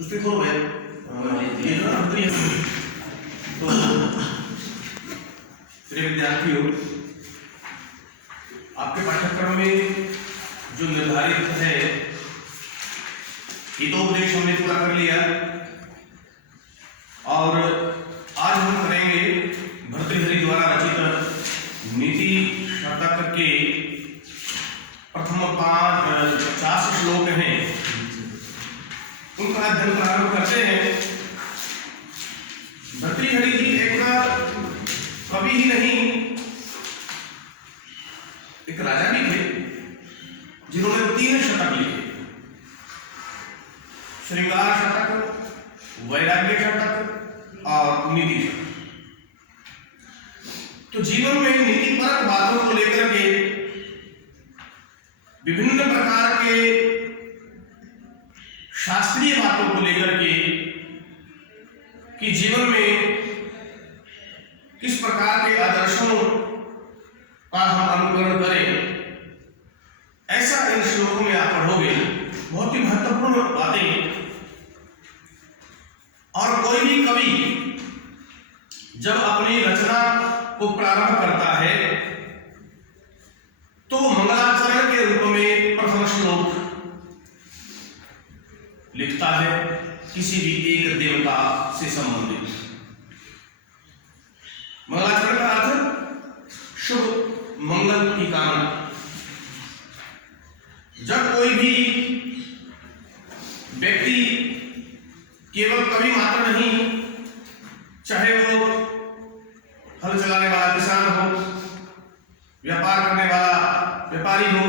उसके तो है ये जो ना तो प्रिय विद्यार्थियों, आपके पाठ्यक्रम में जो निर्धारित है हितोपदेश हमने पूरा कर लिया और आज हम करेंगे भर्तृहरि द्वारा रचित नीति शतक के प्रथम 50 श्लोक हैं, उनका अध्ययन प्रारंभ करते हैं। भर्तृहरि जी एक कवि ही नहीं, एक राजा भी थे जिन्होंने 3 शतक लिखे, श्रृंगार शतक, वैराग्य शतक और नीति शतक। तो जीवन में नीतिपरक बातों को लेकर के विभिन्न प्रकार के शास्त्रीय बातों को लेकर के कि जीवन में किस प्रकार के आदर्शों का हम अनुकरण करें, ऐसा इन श्लोकों में आप पढ़ोगे। बहुत ही महत्वपूर्ण बातें। और कोई भी कवि जब अपनी रचना को प्रारंभ करता है तो मंगलाचरण के रूप में प्रथम श्लोक लिखता है, किसी भी एक देवता से संबंधित। मंगलाचरण का अर्थ शुभ मंगल की कामना। जब कोई भी व्यक्ति केवल कवि मात्र नहीं, चाहे वो हल चलाने वाला किसान हो, व्यापार करने वाला व्यापारी हो,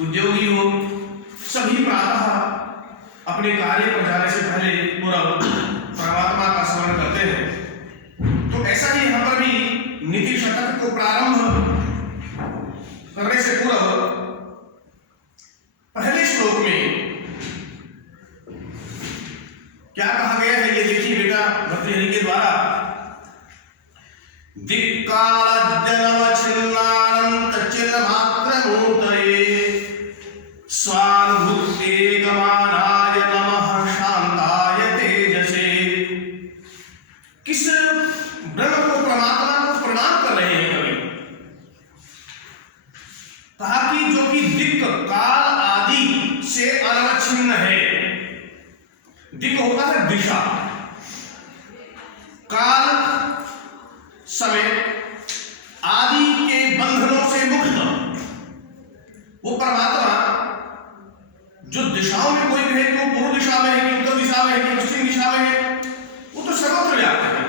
उद्योगी हो, सभी प्रातः अपने कार्य पर जाने से पहले पूरा परमात्मा का स्मरण करते हैं। तो ऐसा ही यहाँ पर भी नीति शतक को प्रारंभ करने से पूर्व पहले श्लोक में क्या कहा गया है, ये देखिए बेटा भर्तृहरि के द्वारा। दिक्कालज्जनवच्छिन्नानंत चिन्मात्रमूर्तये स्वानुभूतेगमानाय नमः शांताय तेजसे। किस ब्रह्म को, परमात्मा को प्रणाम कर रहे हैं कवि। कहा कि जो कि दिक् काल आदि से अनवच्छिन्न है। दिक् होता है दिशा, काल समय आदि के बंधनों से मुक्त वो परमात्मा जो दिशाओं में कोई है, तो पूर्व दिशा में है कि उत्तर दिशा में है कि पश्चिम दिशा में है, वो तो सर्वत्र व्याप्त है।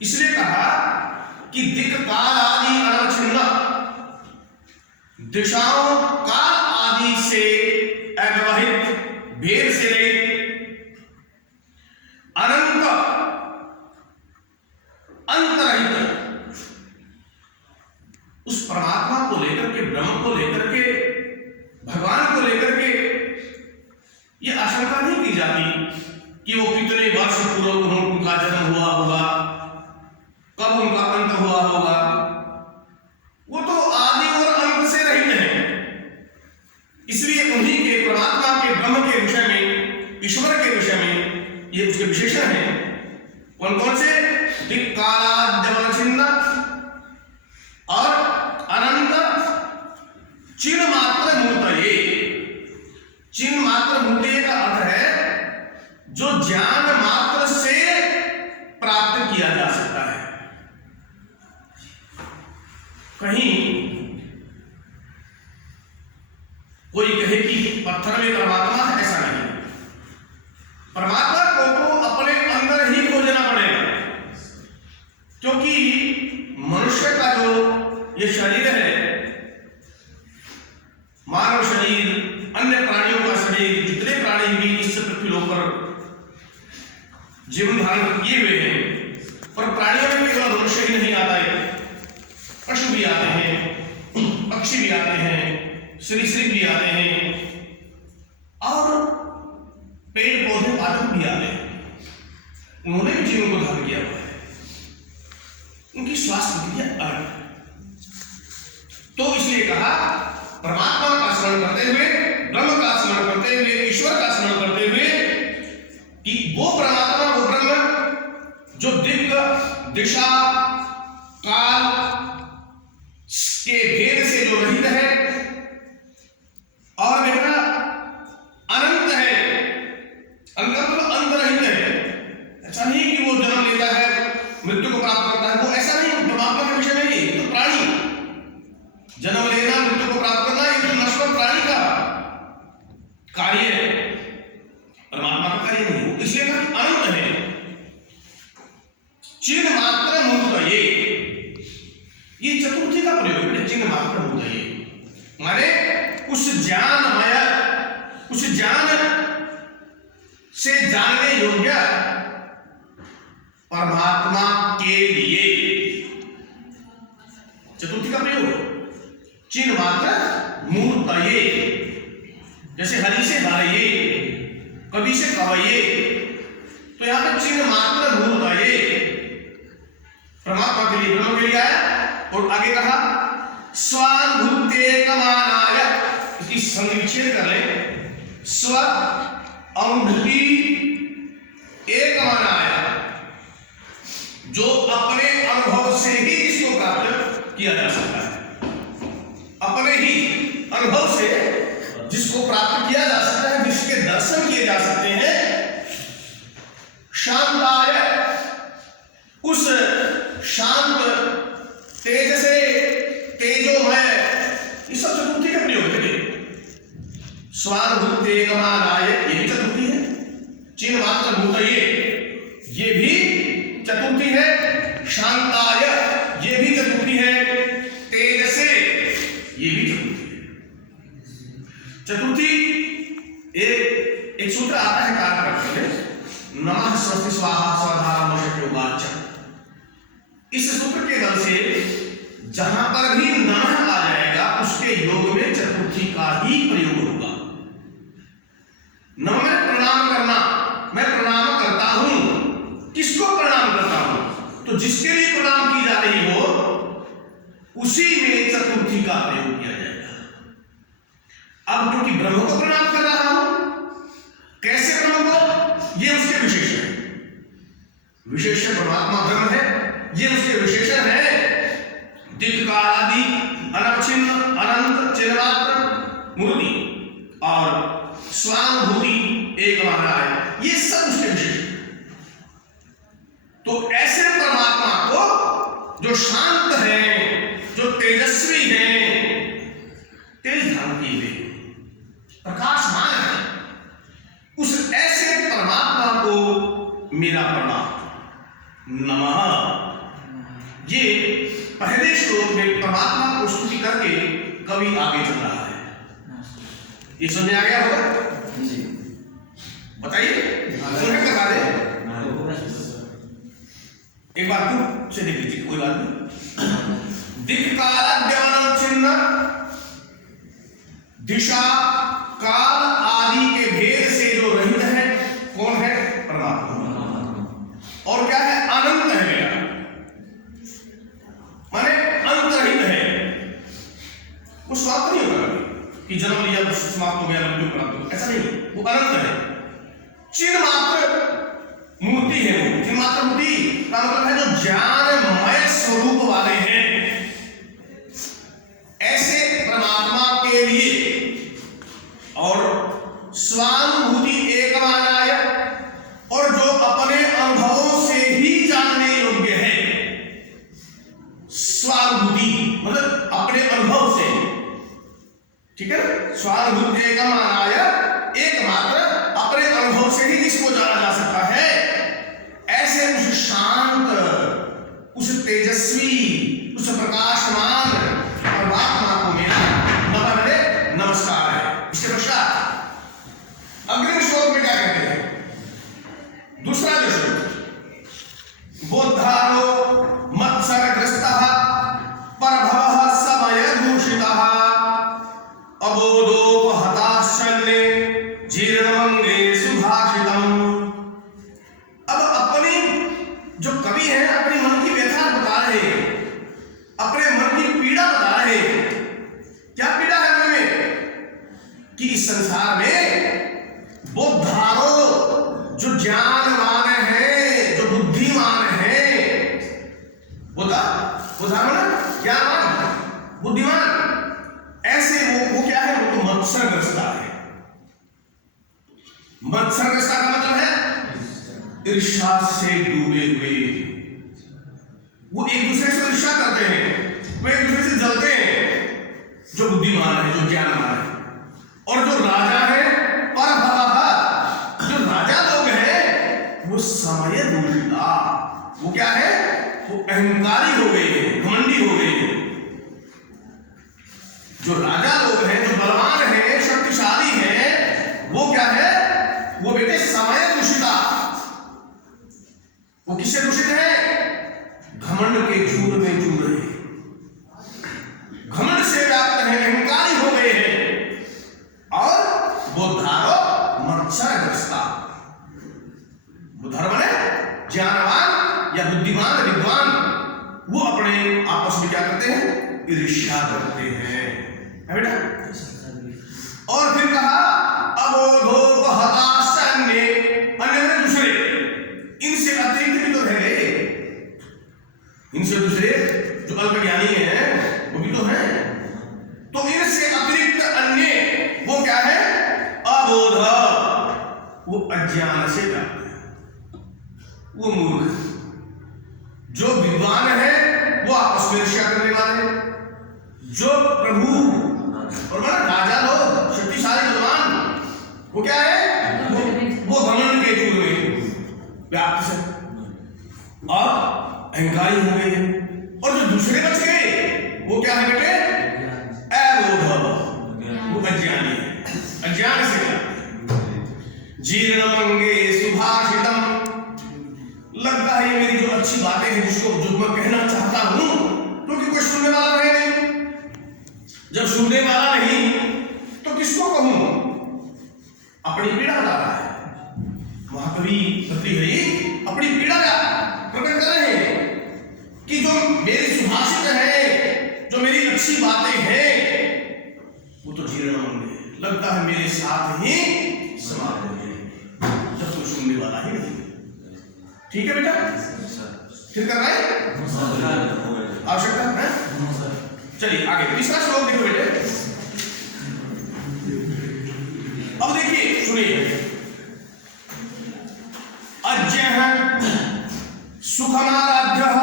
इसलिए कहा कि दिक् काल आदि अनवच्छिन्न, दिशाओं काल आदि से अव्यवहित, भेद से रहित, अनंत अंतरहित, उस परमात्मा को लेकर के, ब्रह्म को लेकर के, भगवान को लेकर के यह आशंका नहीं की जाती कि वो कितने वर्ष पूर्व उनका जन्म हुआ होगा, कब उनका अंत हुआ होगा। वो तो आदि और अंत से रहित है। इसलिए उन्हीं के, परमात्मा के, ब्रह्म के विषय में, ईश्वर के विषय में ये उसके विशेषण हैं। कौन कौन से? दिक्कालाद्यवच्छिन्न और अनंत चिन्ह मात्र मूर्तये। चिन्ह मात्र मूर्तये का अर्थ है जो ज्ञान मात्र से प्राप्त किया जा सकता है। कहीं कोई कहे कि पत्थर में परमात्मा है, ऐसा नहीं। परमात्मा को तो अपने अंदर ही खोजना पड़ेगा, क्योंकि मनुष्य का जो ये शरीर है, मानव शरीर, अन्य प्राणियों का शरीर, जितने प्राणी भी इस पृथ्वी लोक पर जीवन धारण किए हुए हैं, पर प्राणियों में केवल मनुष्य ही नहीं आता है, पशु भी आते हैं, पक्षी भी आते हैं, सरीसृप भी आते हैं और पेड़ पौधे पादप भी आते हैं। उन्होंने भी जीवन को धारण किया हुआ है, उनकी स्वास्थ्य क्रिया अलग। तो इसलिए कहा परमात्मा का स्मरण करते हुए, ब्रह्म का स्मरण करते हुए, ईश्वर का वो परमात्मा, वो ब्रह्म जो दिव्य दिशा काल के भेद से जो रहित है और बेटा अनंत है, अंत रहित है। ऐसा नहीं कि वो जन्म लेता है, मृत्यु को प्राप्त करता है, वो ऐसा नहीं, परमात्मा का विषय नहीं। ये तो प्राणी, जन्म लेना, मृत्यु को प्राप्त करना, ये तो नश्वर प्राणी का कार्य है, परमात्मा का कार्य नहीं। इसलिए अनंत है। चिन्ह मात्र मूर्त, ये चतुर्थी का प्रयोग है। चिन्ह मात्र मूर्त, ये माने उस ज्ञानमय, उस ज्ञान से जानने योग्य परमात्मा के लिए चतुर्थी का प्रयोग। चिन्ह मात्र मूर्तये, जैसे हरि से हरये, कवि से कवये, तो यहां पे चिन्ह मात्र मूर्तये परमात्मा के लिए, ब्रह्म के लिए आया। और आगे कहा स्वानुभूत्येकमानाय, इसकी संविच्छेद कर ले, स्व अनुभूति एकमानाय, जो अपने अनुभव से ही इसको प्राप्त किया जा सकता है, अपने ही अनुभव से जिसको प्राप्त किया जा सकता है, जिसके दर्शन किए जा सकते हैं। शांताय, उस शांत तेज से, तेजोमय, ये सब चतुर्थी का प्रयोग है। स्वानुभूत्येकमानाय, ये भी चतुर्थी है। चिन्ह मात्र मूर्तये, ये भी चतुर्थी है। शांताय, ये भी चतुर्थी है। तेज से, ये भी चतुर्थी है। चतुर्थी एक सूत्र आता है कारक में, नमः स्वस्ति स्वाहा स्वधारम शक्योगाच। इस सूत्र के बल से जहां पर भी नमः आ जाएगा, उसके योग में चतुर्थी का ही प्रयोग होगा। नमः में प्रणाम करना, मैं प्रणाम करता हूं। किसको प्रणाम करता हूं? तो जिसके लिए प्रणाम की जा रही हो, उसी में चतुर्थी का प्रयोग किया जाएगा। अब क्योंकि ब्रह्म को प्रणाम कर रहा हूं, कैसे ब्रह्म को? ये उसके विशेषण है। विशेषण परमात्मा ब्रह्म है, ये उसके विशेषण है। दिक्कालादि अनवच्छिन्न अनंत चिन्ह मात्र मूर्ति और स्वानुभूति एकमाना है, ये सब उसके विशेषण। तो ऐसे परमात्मा को जो शांत है, जो तेजस्वी है, तेज धारण की हुई, प्रकाशमान है, उस ऐसे परमात्मा को मेरा प्रणाम। नमः, ये पहले श्लोक में परमात्मा को स्तुति करके कवि आगे चल रहा है। ये समझ आ गया होगा? बताइए, सुनने का बात है। एक बार क्यों से देख लीजिए, कोई बात नहीं। दिक्काल ज्ञान चिन्ह, दिशा काल आदि के भेद से जो रहित है, कौन है? परमात्मा। और क्या है? अनंत है मेरा, माने अंत रहित है। वो समाप्त नहीं होगा कि जन्म लिया तो समाप्त हो गया, मृत्यु प्राप्त, ऐसा नहीं। वो अनंत है। चिन्ह मात्र मूर्ति है। वो चिन्ह मात्र मूर्ति का मतलब है जो ज्ञानमय स्वरूप वाले हैं। ऐसे परमात्मा के लिए और स्वानुभूति एकमानाय, और जो अपने अनुभवों से ही जानने योग्य है। स्वानुभूति मतलब अपने अनुभव से, ठीक है। स्वानुभूति एकमानाय, एकमात्र अपने अनुभव से ही जिसको जाना जा सकता है, ऐसे उस शांत, उस तेजस्वी, उस प्रकाशमान परमात्मा को मेरा नमस्कार है। इसके पश्चात अग्रिम श्लोक में क्या कहते हैं? दूसरा जो श्लोक, बोधारो मत्सरग्रस्तः परभवः समयदूषितः अबोधोपहताश्चल्ये जीर्णमंगे सुभाषितम्। अब अपनी जो कवि है, अपने मन की व्यथा बता रहे हैं, अपने मन की पीड़ा बता रहे हैं। क्या पीड़ा है मन में? कि इस संसार में बोधारो, जो ज्ञानवान है, जो बुद्धिमान है, वो ज्ञानवान बुद्धिमान, ऐसे वो क्या है, वो तो मत्सरग्रस्ता है। मत्सरग्रस्ता का मतलब है ईर्ष्या से डूबे हुए। वो एक दूसरे से ईर्ष्या करते हैं, वो एक दूसरे से जलते हैं। जो बुद्धिमान है, जो ज्ञानवान है, और जो राजा है परभवः, जो राजा लोग हैं वो समय दूषिता, वो क्या है, वो अहंकारी हो गए हैं, घमंडी हो गए हैं। जो राजा लोग हैं, जो बलवान हैं, शक्तिशाली हैं, वो क्या है, वो बेटे समय दूषिता। वो किससे दूषित है, घमंड के चूर में चूर रहे, घमंड से व्याप्त है, अहंकारी हो गए हैं। और बुद्धारो मत्सरग्रस्ता, बुद्धारो माने ज्ञानवान या बुद्धिमान विद्वान, वो अपने आपस में क्या करते हैं, ईर्ष्या करते हैं, है बेटा। और फिर कहा अबोधोपहताश्चन्ये, अन्य में दूसरे, इनसे अतिरिक्त भी तो रह गए, इनसे दूसरे जो अल्पज्ञानी हैं वो भी तो हैं। तो इनसे अतिरिक्त अन्य वो क्या है, अबोध, वो अज्ञान से व्याप्त है, वो मूर्ख। जो विद्वान है वो आपस में ईर्ष्या करने वाले, जो प्रभु और राजा लोग शक्तिशाली बलवान, वो क्या है, वो घमंड के चूर में व्याप्त है और अहंकारी हो गए हैं। और जो दूसरे बच गए वो क्या है बेटे, अबोध, वो अज्ञानी है, अज्ञान से जीर्णमंगे सुभाषितम, लगता है ये मेरी जो अच्छी बातें हैं, जिसको जो मैं कहना चाहता हूं, क्योंकि कोई सुनने वाला रहे नहीं। जब सुनने वाला नहीं तो किसको कहूं, अपनी पीड़ा बता रहा है। महाकवि भर्तृहरि अपनी पीड़ा प्रकट कर रहे हैं कि जो मेरी सुभाषित है, जो मेरी अच्छी बातें हैं, वो तो जीर्ण होंगे, लगता है मेरे साथ ही समाप्त हो जाएंगे, जब कोई सुनने वाला ही नहीं। ठीक है बेटा, फिर करना है, आवश्यकता है। चलिए आगे तीसरा श्लोक देखो बेटे। अब देखिए, सुनिए, अज्ञः सुखमाराध्यः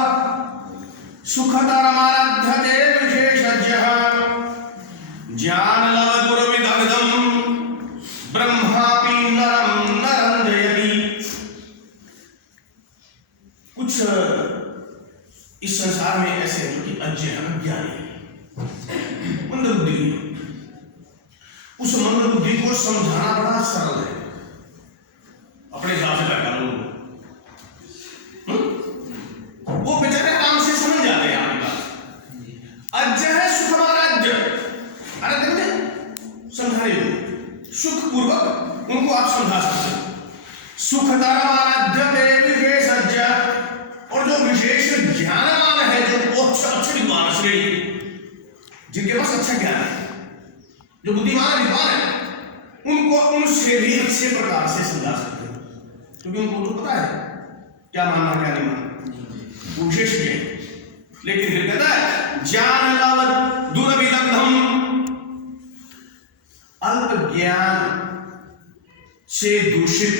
सुखतरमाराध्यते विशेषज्ञः ज्ञानलवदुर्विदग्धं ब्रह्मापि नरं नरञ्जयति। कुछ इस संसार में ऐसे हैं जो कि अज्ञ हैं, अज्ञानी हैं, मंदबुद्धि। उस मंदबुद्धि को समझाना बड़ा सरल है, अपने हिसाब से बैठा लो, वो बेचारे काम से समझ जाते हैं आपकी बात। अज्ञ है सुखमाराध्य, अरे देखते समझाने सुख पूर्वक उनको आप समझा सकते हैं। सुखतरमाराध्य विशेषज्ञ, और जो विशेष ज्ञानवान है, जो अच्छे विद्वान श्रेणी, जिनके पास अच्छा ज्ञान है, जो बुद्धिमान विद्वान है, उनको उनसे भी अच्छे प्रकार से समझा सकते हैं, क्योंकि उनको तो पता है क्या मानना क्या नहीं मानना, वो विशेष है। लेकिन फिर कहता है ज्ञान लवद दुर्विदग्धम, अल्प ज्ञान से दूषित,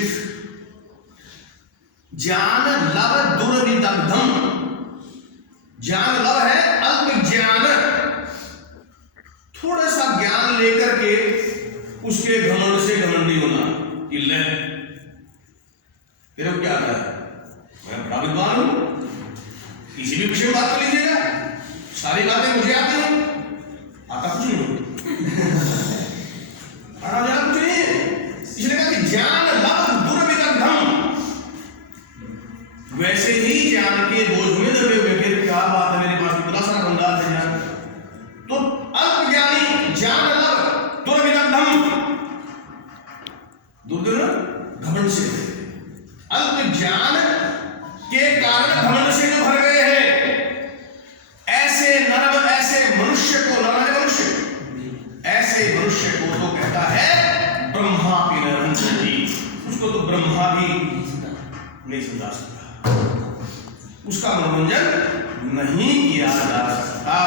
ज्ञान लव दुर्विदग्धम, ज्ञान लव है अल्प ज्ञान, थोड़ा सा ज्ञान लेकर के उसके घमंड से घमंडी होना कि ले तेरे को क्या आता है, मैं बड़ा विद्वान हूं, किसी भी विषय में बात कर लीजिएगा, सारी बातें मुझे आती हैं, आता कुछ नहीं, आता जाना कुछ नहीं है। इसने कहा कि ज्ञान लव दुर्विदग्धम, वैसे ही ज्ञान के बोझ में दबे हुए, फिर क्या बात है, मेरे पास इतना सारा भंडार है ज्ञान, तो अल्प ज्ञानी ज्ञान लव दुर्विदग्धम, घमंड से, अल्प ज्ञान के कारण घमंड से जो भर गए हैं, ऐसे नरम, ऐसे मनुष्य को, ऐसे मनुष्य को तो कहता है ब्रह्मापि नरञ्जयति, उसको तो ब्रह्मा भी नहीं समझा सकता, उसका मनोरंजन नहीं किया जा सकता।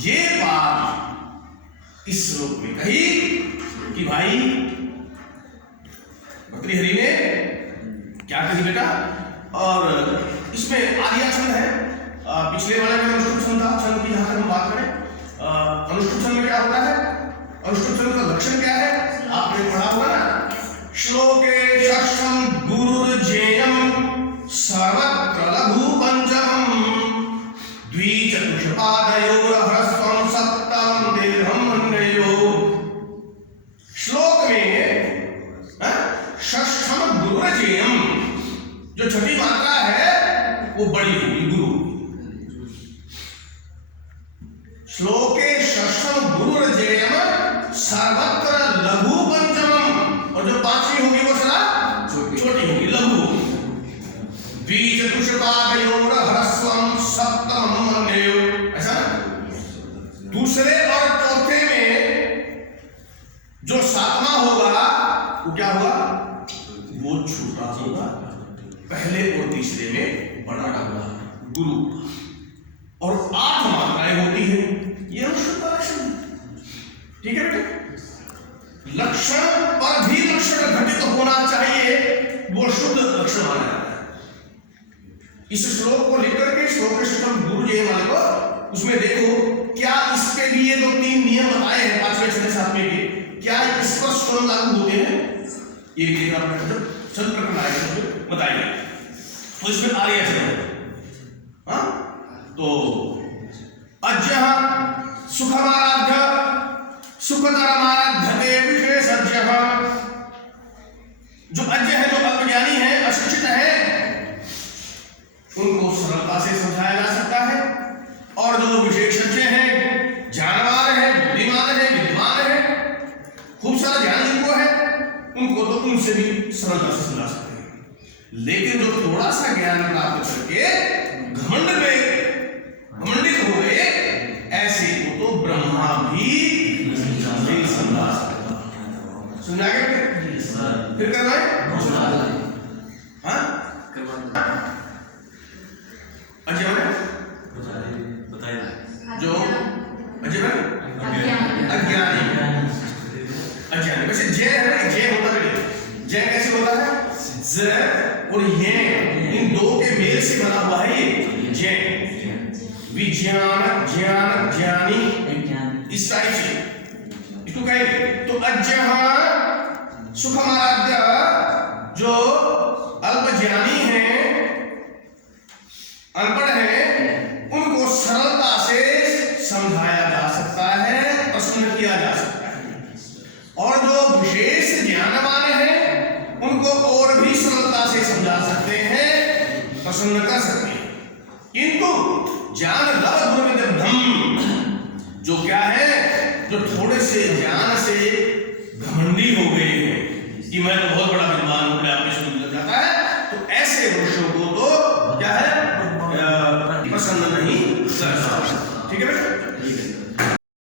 ये बात इस श्लोक में कही कि भाई भर्तृहरि ने क्या कही बेटा। और इसमें आर्या छंद है, पिछले वाले में अनुष्टुप छंद था, छंद की जहां तक हम बात करें अनुष्टुप छंद में क्या होता है, अनुष्टुप छंद का लक्षण क्या है आपने पढ़ा होगा ना। श्लोके षष्ठम गुरुर्जेयम सर्वत्र लघु पंचमम द्विचतुष्पादयोर ह्रस्वं सप्तम दीर्घम अन्ययोः। श्लोक में षष्ठम गुरुर्जेयम, जो छठी मात्रा है वो बड़ी होगी, गुरु। श्लोके षष्ठम गुरुर्जेयम सर्वत्र लघु पंचमम, और जो पांचवी होगी वो सदा छोटी होगी, लघु। द्विचतुष्पादयोर ह्रस्वं सप्तमम अन्ययोः, ऐसा दूसरे और चौथे में जो सातवां होगा वो क्या होगा, वो छोटा होगा, पहले और तीसरे में बड़ा होगा, गुरु। और 8 मात्राएं होती है, ये अनुष्टुप का लक्षण, ठीक है बेटे। लक्षण पर भी लक्षण घटित होना चाहिए, वो शुद्ध लक्षण माना जाता है। इस श्लोक को लेकर के श्लोक षष्ठम गुरुर्जेयम वाले को उसमें देखो क्या इसके लिए 2-3 नियम बताए हैं 5वें 6वें 7वें के, क्या इस पर स्वयं लागू होते हैं, ये भी आपने चंद प्रकरण आए बताइए। तो इसमें आर्य है, हाँ, तो अज्ञः सुखमाराध्य सुखतरमाराध्यते विशेषज्ञः। जो अज्ञ है, जो अज्ञानी है, अशिक्षित है, उनको सरलता से समझाया जा सकता है, और जो विशेषज्ञ हैं, जानवान है, बुद्धिमान है, विद्वान है, खूब सारा ज्ञान जिनको है, उनको तो उनसे भी सरलता से समझा सकते हैं। लेकिन जो थोड़ा सा ज्ञान प्राप्त करके घमंड में घमंडित हो गए, ऐसे को तो ब्रह्मा भी नहीं समझा सकता। समझा गए? फिर करवाए, हाँ अजय जो अजय अज्ञानी, अज्ञानी। वैसे जय है, जय होता है, जय कैसे होता है, ज और ये इन दो के मेल से बना हुआ है ये जय। विज्ञान ज्ञान ज्ञानी, इस टाइप से इसको कहेंगे। तो अज्ञः सुखमाराध्य, जो अल्पज्ञानी है, अनपढ़ है, उनको सरलता से समझाया जा सकता है, प्रसन्न किया जा सकता है। और जो विशेष ज्ञानवान है, उनको और भी सरलता से समझा सकते हैं, प्रसन्न कर सकते हैं। किंतु ज्ञान लब्धम, जो क्या है, जो थोड़े से ज्ञान से घमंडी हो गए हैं कि मैं